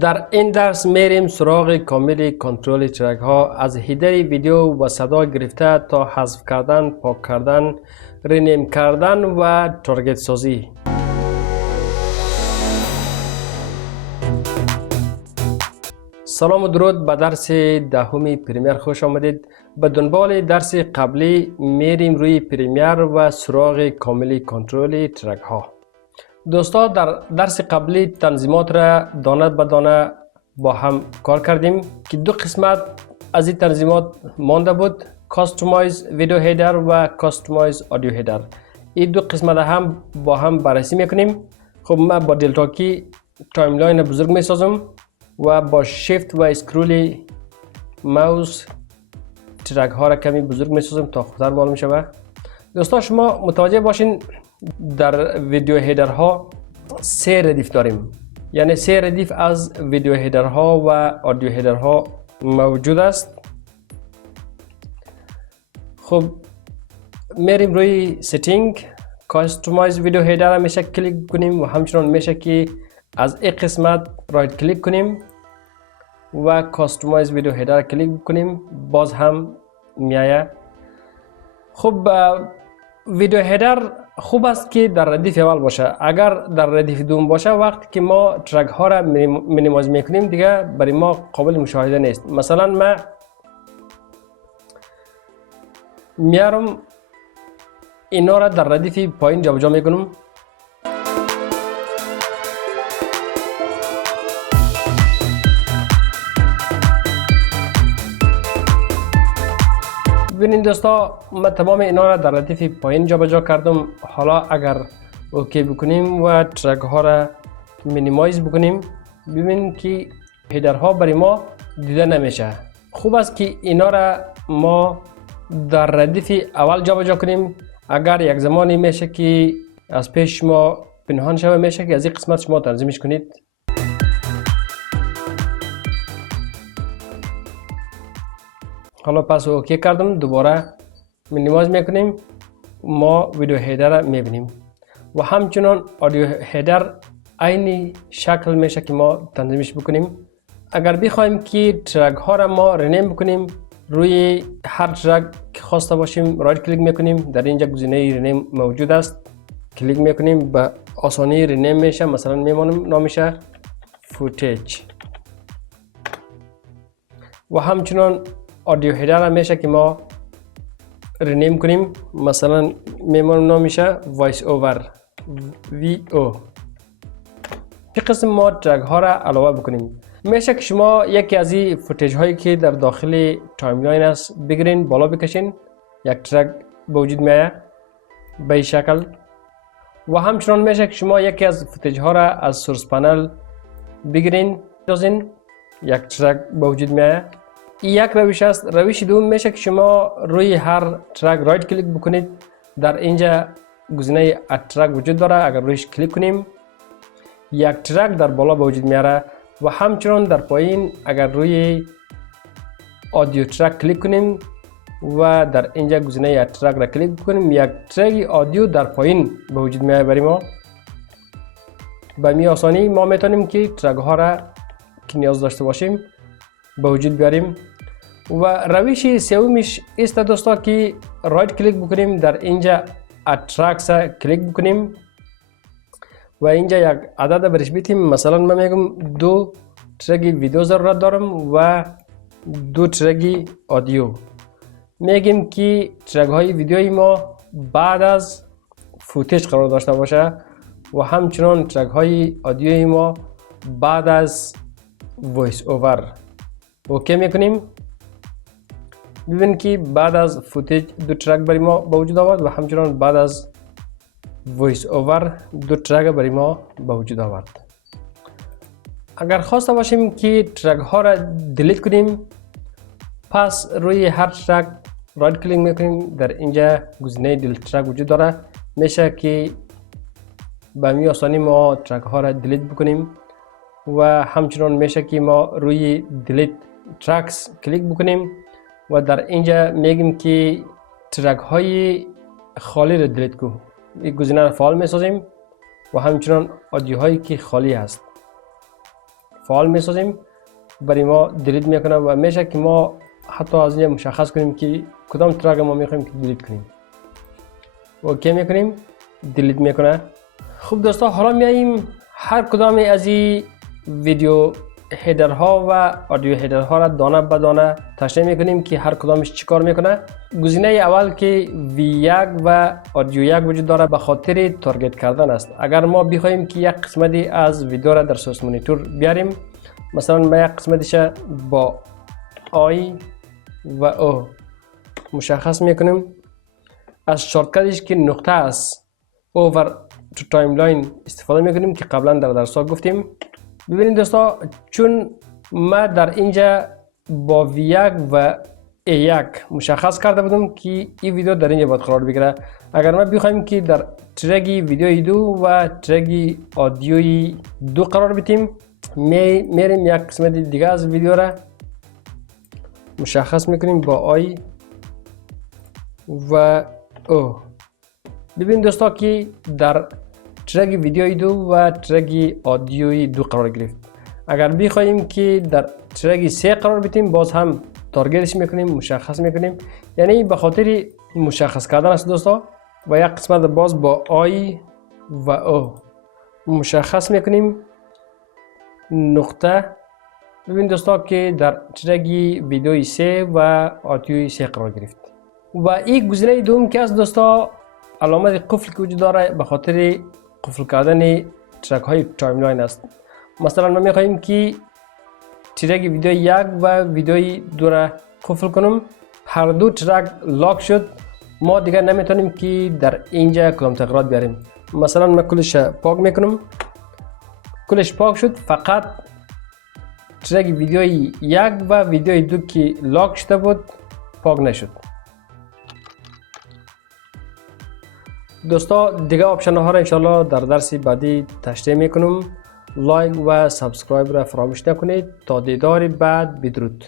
در این درس میریم سراغ کامل کنترل ترک ها از هیدر ویدیو و صدا گرفته تا حذف کردن، پاک کردن، رینیم کردن و تارگت سازی. سلام و درود به درس دهم پریمیر خوش آمدید. به دنبال درس قبلی میریم روی پریمیر و سراغ کامل کنترل ترک ها. دوستا در درس قبلی تنظیمات را دانه به دانه با هم کار کردیم که دو قسمت از این تنظیمات مانده بود: کاستومایز ویدیو هیدر و کاستومایز آدیو هیدر. این دو قسمت هم با هم بررسی میکنیم. خب من با دلتا کی تایملاین بزرگ میسازم و با شیفت و اسکرول ماوس ترک ها را کمی بزرگ میسازم تا خوبتر معلوم شود. دوستا شما متوجه باشین در ویدیو هیدر ها 3 ردیف داریم، یعنی 3 ردیف از ویدیو هیدر ها و آدیو هیدر ها موجود است. خب میریم روی سیتینگ، کاستومایز ویدیو هیدر را میشه کلیک کنیم و همچنان میشه که از این قسمت رایت کلیک کنیم و کاستومایز ویدیو هیدر کلیک کنیم، باز هم میآید. خب ویدیو هیدر خوب است که در ردیف اول باشه. اگر در ردیف دوم باشه وقتی که ما ترک ها را مینیمایز میکنیم دیگه برای ما قابل مشاهده نیست. مثلا من میارم اینا را در ردیف پایین جابجا میکنم. ببینید دوستا، من تمام اینا را در ردیف پایین جابجا کردم. حالا اگر اوکی بکنیم و ترک ها را مینیمایز بکنیم، ببینید که هیدر ها برای ما دیده نمیشه. خوب است که اینا را ما در ردیف اول جابجا کنیم. اگر یک زمانی میشه که از پیش شما پنهان شوه، میشه که از این قسمت شما تنظیمش کنید. حالا پس اوکی کردم، دوباره مینیمایز میکنیم، ما ویدیو هیدر را میبینیم و همچنان آدیو هیدر عین شکل میشه که ما تنظیمش بکنیم. اگر بخوایم که ترک ها را ما رینیم بکنیم، روی هر ترک که خواسته باشیم رایت کلیک میکنیم، در اینجا گزینه رینیم موجود است، کلیک میکنیم، به آسانی رینیم میشه. مثلا میمونم نامشه فوتیج و همچنان آدیو هیدر هم میشه که ما رینیم کنیم. مثلا میمونم نامشه وایس اوور VO. که قسم ما ترک ها را علاوه بکنیم، میشه که شما یکی از این فوتیج هایی که در داخل تایملاین است بگیرین، بالا بکشین، یک ترک به وجود میاد به این شکل. و همچنان میشه که شما یکی از فوتیج ها را از سورس پنل بگیرین، دازین، یک ترک به وجود میاد. یک روش است. روش دوم میشه که شما روی هر ترک رایت کلیک بکنید، در اینجا گزینه اد ترک وجود داره، اگر رویش کلیک کنیم یک ترک در بالا به وجود میاره. و همچنان در پایین اگر روی آدیو ترک کلیک کنیم و در اینجا گزینه اد ترک را کلیک کنیم، یک ترک آدیو در پایین به وجود میاره. برای ما به می آسانی ما میتونیم که ترک ها را که نیاز داشته باشیم به وجود بیاریم. و روش سومش است دوستا که رایت کلیک بکنیم، در اینجا اد ترکس کلیک بکنیم و اینجا یک عدد برش بیتیم. مثلا من میگم 2 ترک ویدیو ضرورت دارم و 2 ترک آدیو. میگیم که ترک های ویدیوی ما بعد از فوتیج قرار داشته باشه و همچنان ترک های آدیوی ما بعد از وایس اوور. اوکی میکنیم. ببین که بعد از فوتیج 2 ترک برای ما به وجود آورد و همچنان بعد از وایس اوور 2 ترک برای ما به وجود آورد. اگر خواسته باشیم که ترک ها را دیلیت کنیم، پس روی هر ترک رایت کلیک میکنیم، در اینجا گزینه دیلیت ترک وجود داره، میشه که به می آسانی ما ترک ها را دیلیت بکنیم و همچنان میشه که ما روی دیلیت ترکس کلیک بکنیم و در اینجا میگیم که ترک های خالی را دیلیت کو. این گزینه را فعال میسازیم و همچنان آدیو هایی که خالی هست فعال میسازیم برای ما دیلیت میکنه و میشه که ما حتی از اینجا مشخص کنیم که کدام ترک ما میخوایم که دیلیت کنیم. اوکی میکنیم، دیلیت میکنه. خب دوستا حالا میاییم هر کدام از این ویدیو هیدرها و آدیو هیدرها را دانه به دانه تشریح میکنیم که هر کدامش چیکار میکنه. گزینه اول که V1 و آدیو 1 وجود داره به خاطر تارگت کردن است. اگر ما بخوایم که یک قسمتی از ویدیو را در سورس مانیتور بیاریم، مثلا ما یک قسمتش با I و O مشخص میکنیم، از شارتکتش که نقطه است over to timeline استفاده میکنیم که قبلا در درس‌ها گفتیم. ببینید دوستا، چون ما در اینجا با V1 و A1 مشخص کرده بودم که این ویدیو در اینجا باید قرار بگیره. اگر ما بخوایم که در ترک ویدیوی 2 و ترک آدیوی 2 قرار بدیم، میریم یک قسمت دیگه از ویدیو را مشخص میکنیم با I و O. ببین دوستا که در ترک ویدیوی 2 و ترک آدیوی 2 قرار گرفت. اگر بخوایم که در ترک 3 قرار بدیم، باز هم تارگتش میکنیم، مشخص میکنیم. یعنی به خاطر مشخص کردن است دوستا. و یک قسمت باز با I و O مشخص میکنیم نقطه. ببین دوستا که در ترک ویدیوی 3 و آدیوی 3 قرار گرفت. و این گزینه دوم که از دوستا علامت قفل که وجود داره به خاطر قفل کردن ترک های تایملاین است. مثلا ما میخواهیم که ترک ویدیو 1 و ویدیو 2 را قفل کنم، هر دو ترک لاک شد، ما دیگر نمیتونیم که در اینجا کدام تغییرات بیاریم. مثلا من کلش پاک میکنم، کلش پاک شد، فقط ترک ویدیو 1 و ویدیو 2 که لاک شده بود پاک نشد. دوستا دیگه آپشن ها را انشالله در درس بعدی تشریح میکنم. لایک و سابسکرایب را فراموش نکنید. تا دیدار بعد، بدرود.